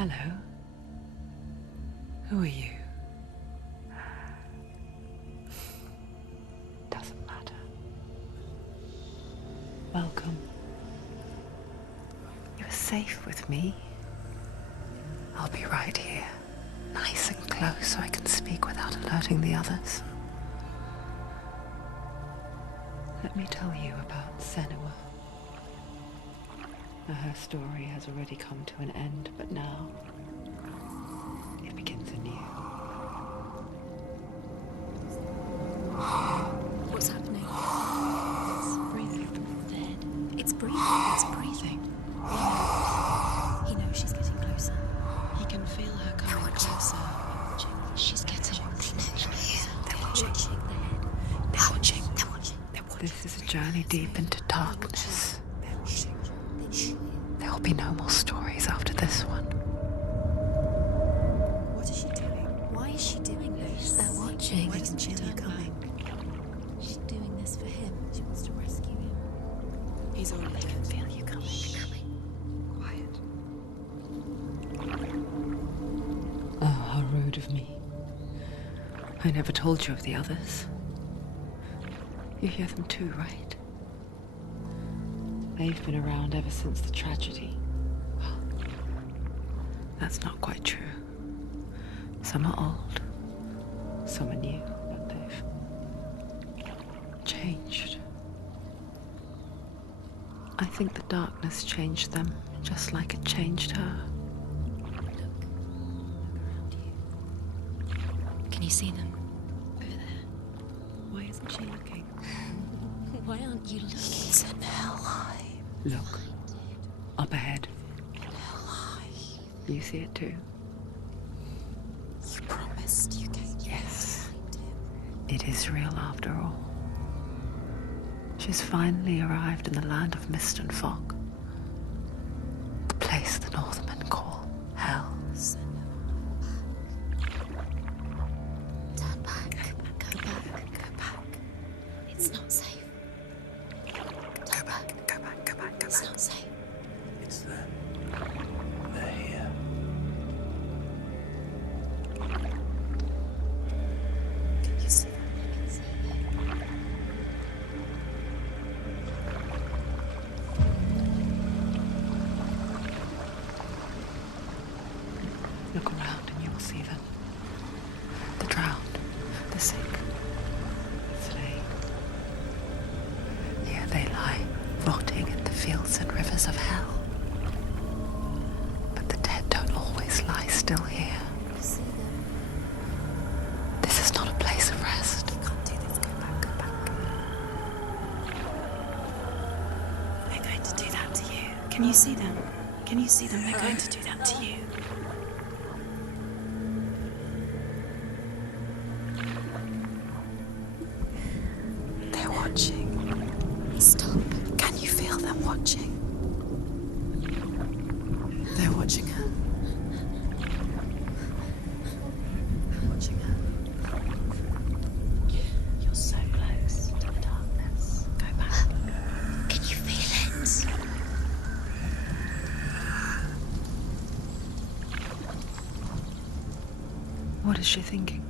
Hello. Who are you? Doesn't matter. Welcome. You're safe with me. I'll be right here, nice and close so I can speak without alerting the others. Let me tell you about Shenua. Her story has already come to an end, but now it begins anew. What's happening? It's breathing. Dead. It's breathing. It's breathing. He knows she's getting closer. He can feel her coming closer. She's getting closer. They're watching. They're watching. They're watching. This is a journey deep into darkness. There will be no more stories after this one. What is she doing? Why is she doing this? They're watching. Why doesn't she turn coming? She's doing this for him. She wants to rescue him. He's already dead. I can feel you coming. Quiet. Oh, how rude of me. I never told you of the others. You hear them too, right? They've been around ever since the tragedy. Well, that's not quite true. Some are old, some are new, but they've changed. I think the darkness changed them, just like it changed her. Look around you. Can you see them? Over there. Why isn't she looking? Why aren't you looking? It's an high. Look, up ahead. High. You see it too? You promised you came. Yes. It is real after all. She's finally arrived in the land of mist and fog. The place the Northmen call Hell. Turn back. Go back. It's not safe. Turn back. Go back. It's not safe. It's them. They're here. Can you see them? I can see them. Look around and you will see them. The drowned, the sick, the slain. Here they lie, rotting in the fields and rivers of hell. But the dead don't always lie still here. You see them. This is not a place of rest. You can't do this. Go back. They're going to do that to you. Can you see them? They're going to do that to you. They're watching. Stop. Can you feel them watching? They're watching her. Watching her. You're so close to the darkness. Go back. Can you feel it? What is she thinking?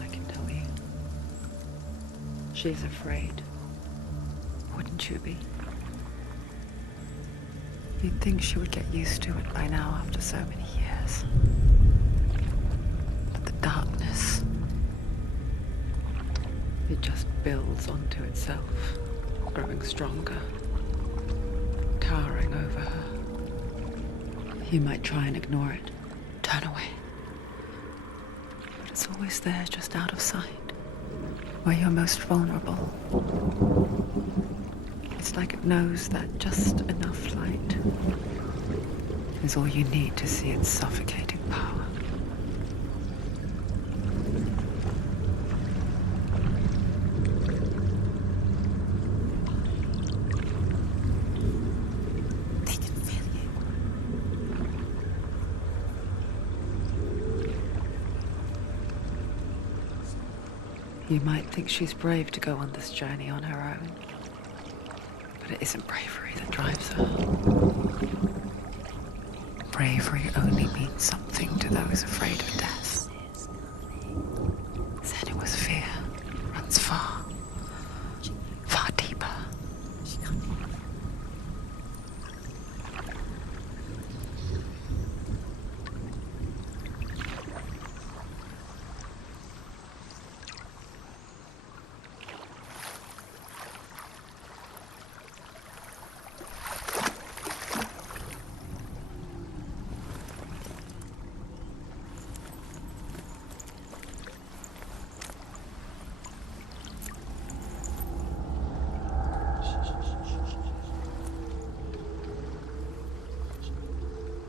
I can tell you. She's afraid. Wouldn't you be? You'd think she would get used to it by now after so many years. But the darkness, it just builds onto itself, growing stronger, towering over her. You might try and ignore it, turn away. But it's always there, just out of sight, where you're most vulnerable. It's like it knows that just enough light is all you need to see its suffocating power. They can feel you. You might think she's brave to go on this journey on her own, but it isn't bravery that drives her. bravery only means something to those afraid of death. Senua's fear runs far, far deeper.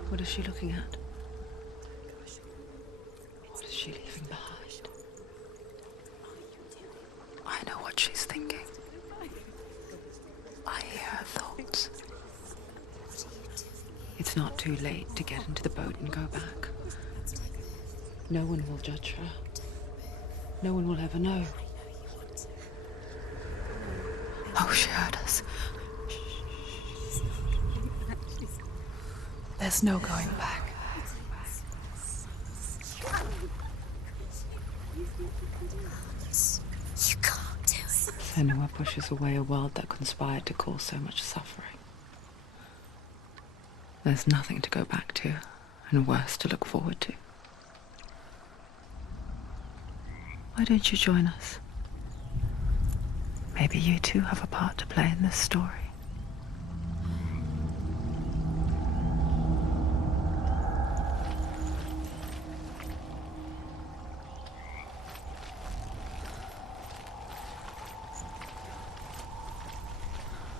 What is she looking at? What is she leaving behind? I know what she's thinking. I hear her thoughts. It's not too late to get into the boat and go back. No one will judge her. No one will ever know. Oh, she heard us. There's no going back. You can't do it. Shenua pushes away a world that conspired to cause so much suffering. There's nothing to go back to, and worse to look forward to. Why don't you join us? Maybe you too have a part to play in this story.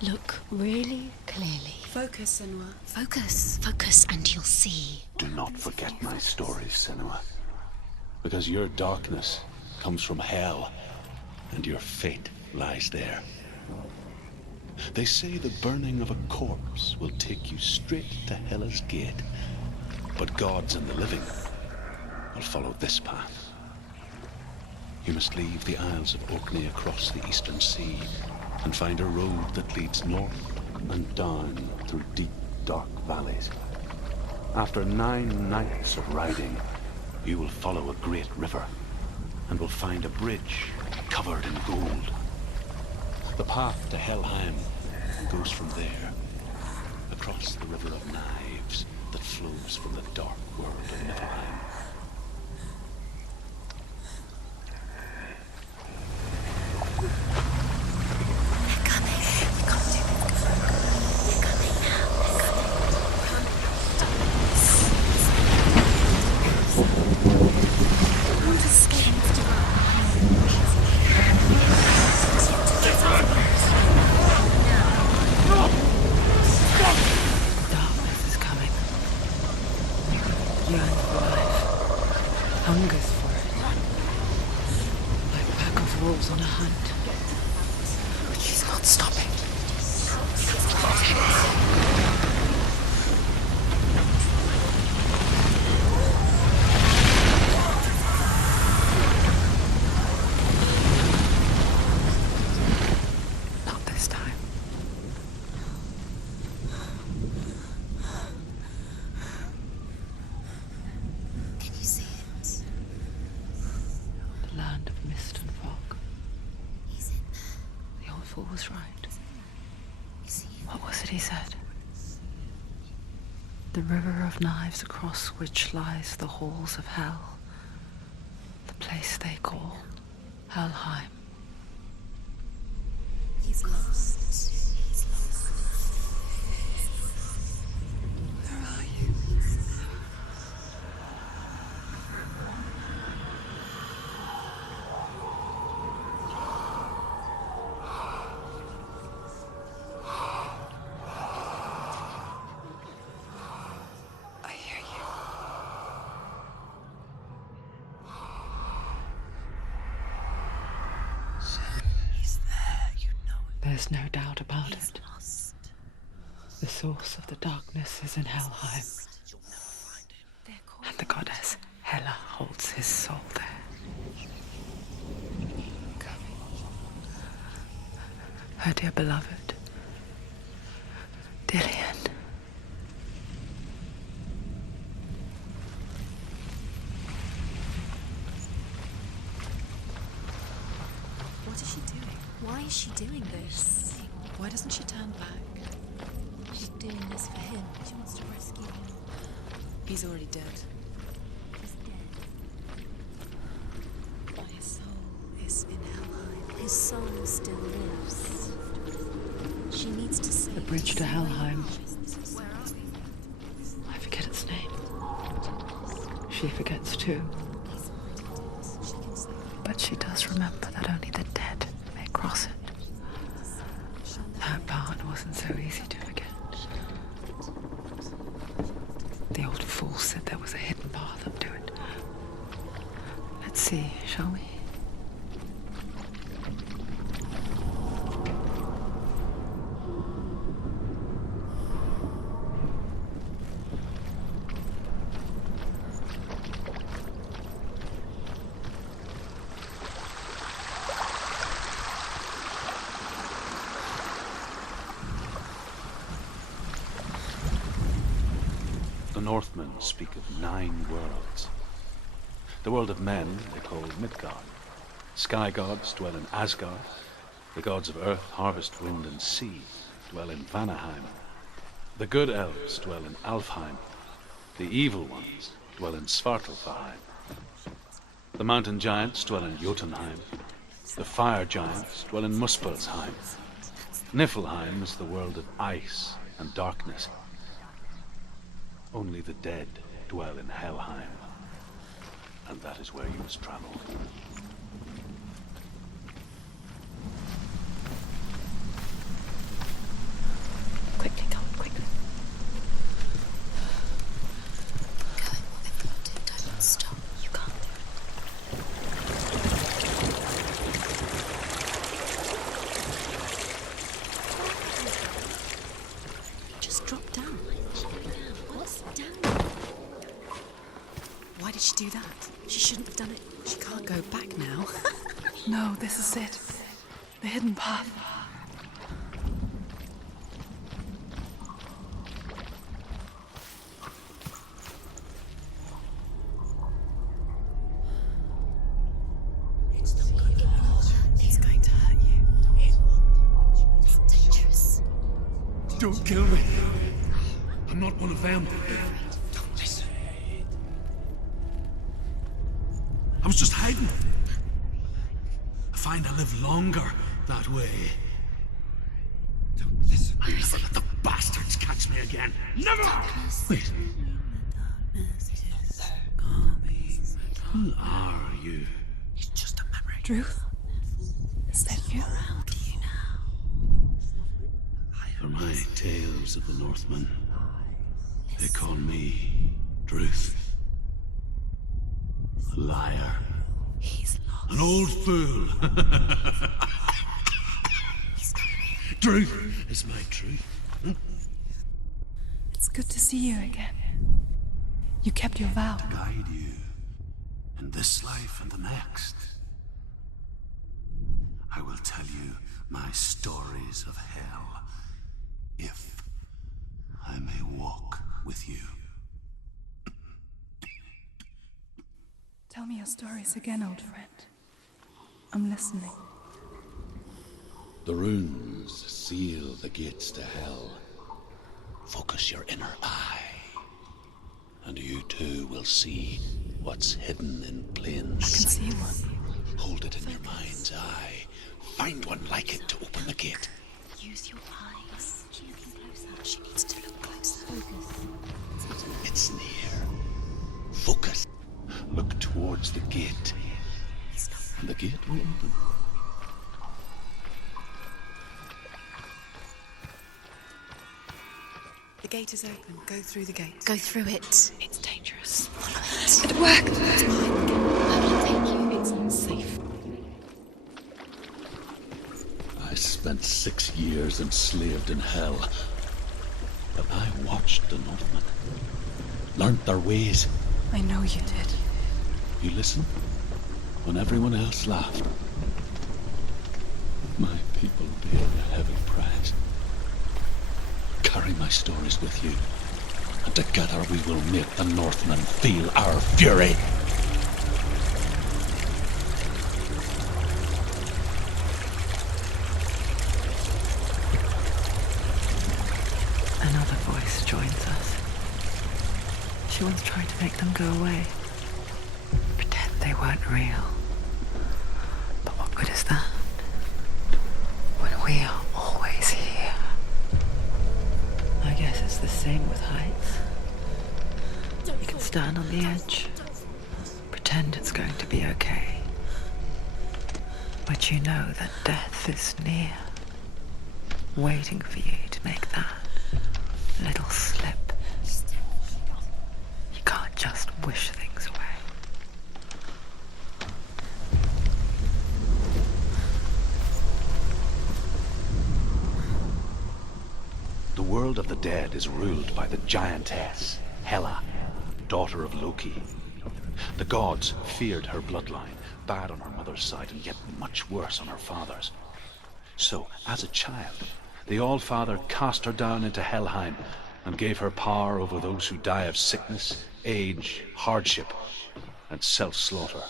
Look really clearly. Focus, Shenua. Focus, and you'll see. Do not forget my stories, Shenua. Because your darkness comes from hell, and your fate lies there. They say the burning of a corpse will take you straight to Hela's gate, but gods and the living will follow this path. You must leave the Isles of Orkney across the eastern sea and find a road that leads north and down through deep, dark valleys. After 9 nights of riding, you will follow a great river and will find a bridge covered in gold. The path to Helheim goes from there, across the River of Knives that flows from the dark world of Niflheim. Darkness is coming. Yearns for life. Hungers for it. Like a pack of wolves on a hunt. But she's not stopping. Not this time. Can you see it? The land of mist and fog. He's in there. The old fool was right. You see him? What was it he said? The river of knives across which lies the halls of hell. The place they call Helheim. He's lost. He's lost. Where are you? I hear you. He's there, you know it. There's no doubt about He's it. lost. The source of the darkness is in Helheim, and the goddess Hela holds his soul there. Her dear beloved, Dillian. Why is she doing this? Why doesn't she turn back? She's doing this for him. She wants to rescue him. He's already dead. He's dead. But his soul is in Helheim. His soul still lives. She needs to save The bridge to Helheim. Where are we? I forget its name. She forgets too. She can save him. But she does remember that only the dead may cross it. That part wasn't so easy to forget. The old fool said there was a hidden path up to it. Let's see, shall we? The Northmen speak of 9 worlds. The world of men they call Midgard. Sky gods dwell in Asgard. The gods of earth, harvest, wind, and sea dwell in Vanaheim. The good elves dwell in Alfheim. The evil ones dwell in Svartalfheim. The mountain giants dwell in Jotunheim. The fire giants dwell in Muspelheim. Niflheim is the world of ice and darkness. Only the dead dwell in Helheim, and that is where you must travel. Quickly, come on, quickly. Going whatever you do, don't stop. You can't do it. Just drop down. What's down? Why did she do that? She shouldn't have done it. She can't go back now. No, this is it. The hidden path. He's going to hurt you. It's dangerous. Don't kill me. I'm not one of them. Don't listen. I was just hiding. I find I live longer that way. Don't listen. I'll never let the bastards catch me again. Never! Wait. Who are you? It's just a memory. Ruth? Is that you? They're my tales of the Northmen. They call me Druth. A liar. He's lost. An old fool. Truth is my truth. It's good to see you again. You kept your vow. Guide you in this life and the next. I will tell you my stories of hell, if I may walk with you. Tell me your stories again, old friend. I'm listening. The runes seal the gates to hell. Focus your inner eye, and you too will see what's hidden in plain I can sight. see one. Hold it in your mind's eye. Find one like it to open the gate. Use your eyes. She looking closer. She needs to look closer. It's near. Focus. Look towards the gate, and the gate will open. The gate is open. Go through the gate. Go through it. It's dangerous. Follow it. It worked! Thank you. It's unsafe. I spent 6 years enslaved in hell, but I watched the Northmen, learnt their ways. I know you did. You listen when everyone else laughed. My people paid a heavy price. Carry my stories with you, and together we will make the Northmen feel our fury. Another voice joins us. She once tried to make them go away. Pretend they weren't real. But what good is that? When we are always here. I guess it's the same with heights. You can stand on the edge, pretend it's going to be okay. But you know that death is near, waiting for you to make that little slip. You can't just wish things away. The world of the dead is ruled by the giantess, Hela, daughter of Loki. The gods feared her bloodline, bad on her mother's side and yet much worse on her father's. So, as a child, the All-Father cast her down into Helheim and gave her power over those who die of sickness, age, hardship, and self-slaughter.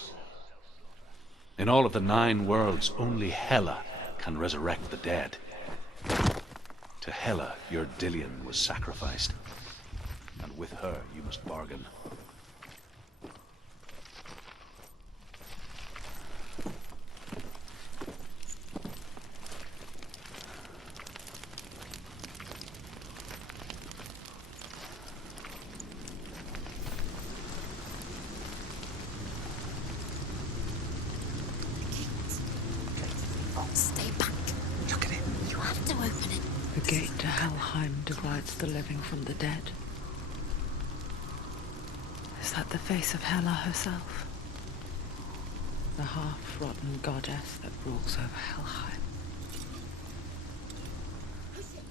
In all of the 9 worlds, only Hela can resurrect the dead. To Hela, your Dillion was sacrificed, and with her you must bargain. Stay back. Look at it. You have to open it. The gate to Helheim divides the living from the dead. Is that the face of Hela herself? The half-rotten goddess that rules over Helheim.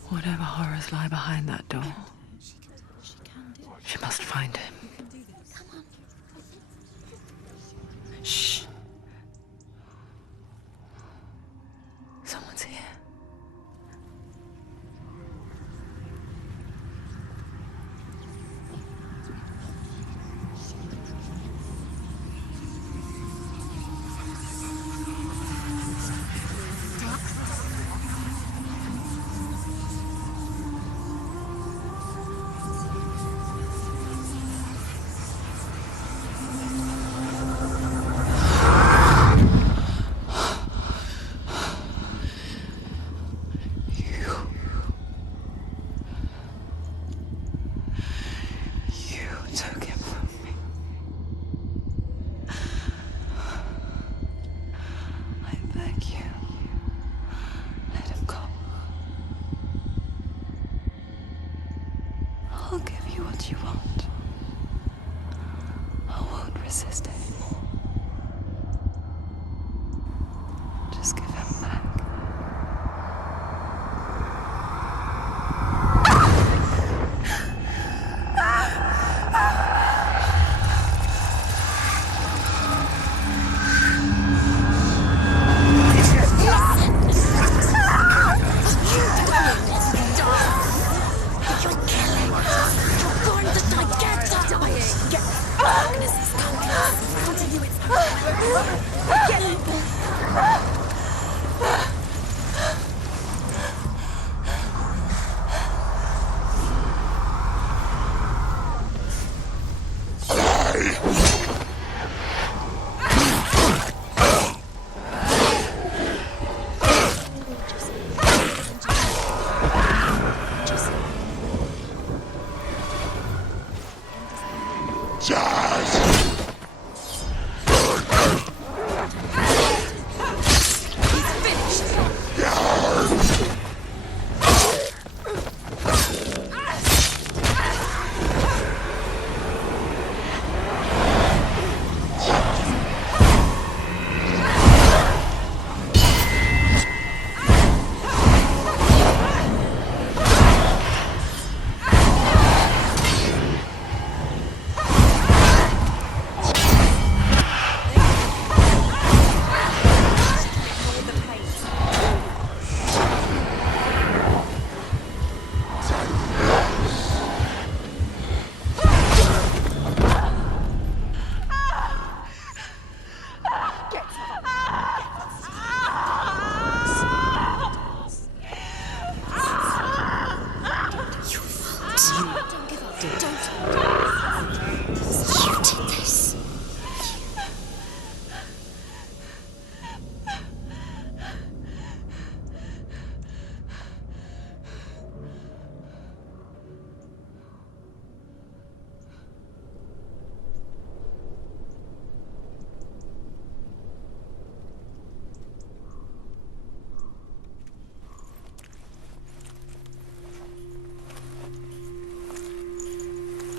Whatever horrors lie behind that door, she must find him. Shh. Someone's here. Took him from me. I beg you, let him go. I'll give you what you want. I won't resist anymore. Just give him back. Darkness is coming.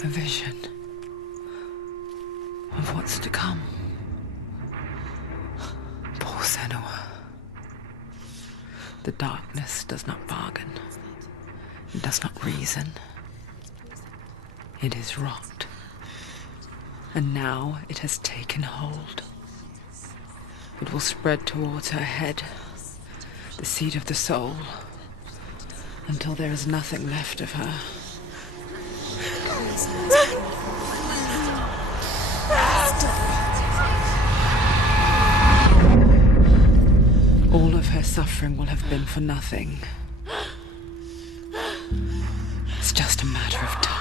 vision of what's to come. Poor Shenua. The darkness does not bargain. It does not reason. It is rot. And now it has taken hold. It will spread towards her head, the seat of the soul, until there is nothing left of her. All of her suffering will have been for nothing. It's just a matter of time.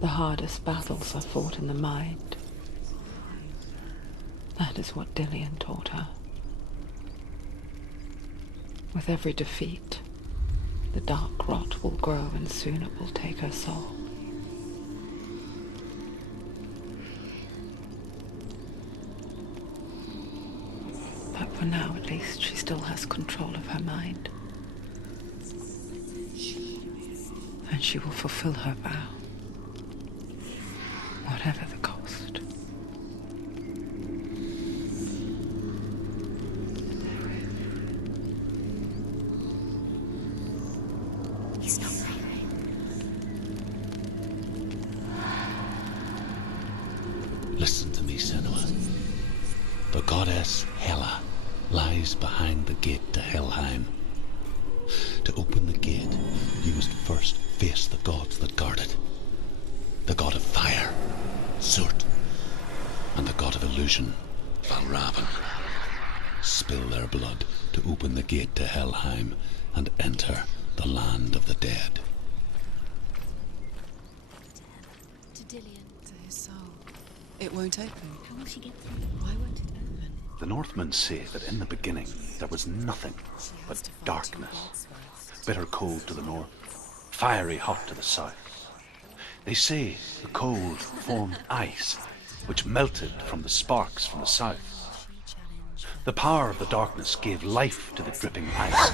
The hardest battles are fought in the mind. That is what Dillian taught her. With every defeat, the dark rot will grow and soon it will take her soul. But for now, at least, she still has control of her mind. And she will fulfill her vow. Whatever the cost. He's not breathing. Listen to me, Shenua. The goddess Hela lies behind the gate to Helheim. To open the gate, you must first face the gods that guard it. The god of fire, Surt, and the god of illusion, Valravan. Spill their blood to open the gate to Helheim and enter the land of the dead. To Dillian. To his soul. It won't open. How will she get through? Why won't it open? The Northmen say that in the beginning there was nothing but darkness. Bitter cold to the north, fiery hot to the south. They say the cold formed ice, which melted from the sparks from the south. The power of the darkness gave life to the dripping ice,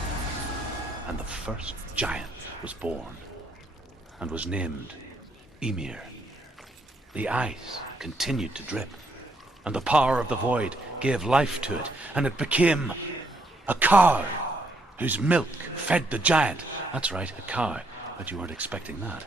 and the first giant was born, and was named Ymir. The ice continued to drip, and the power of the void gave life to it, and it became a cow, whose milk fed the giant. That's right, a cow, but you weren't expecting that.